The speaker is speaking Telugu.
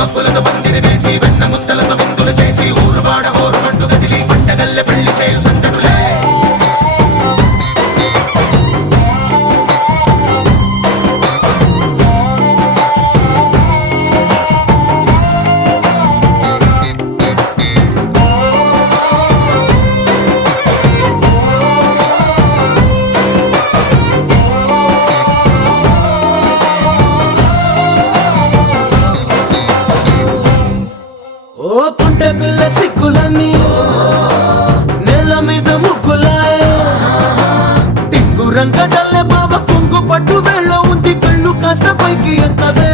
మబ్బులతో పందిరి వేసి వెన్న ముద్దలతో విందులు చేసి ఊరువాడ హోరు మండు గదిలి పంటగల్లె పెళ్లి చేయు సందడులే. ఓ పుంటె పిల్ల సిగ్గులన్నీ నేల మీద ముగ్గులాయ టింగు రంగడల్లే బాబా కొంగు పట్టు వెళ్ళ ఉంది కళ్ళు కాస్త పైకి ఎత్తదే.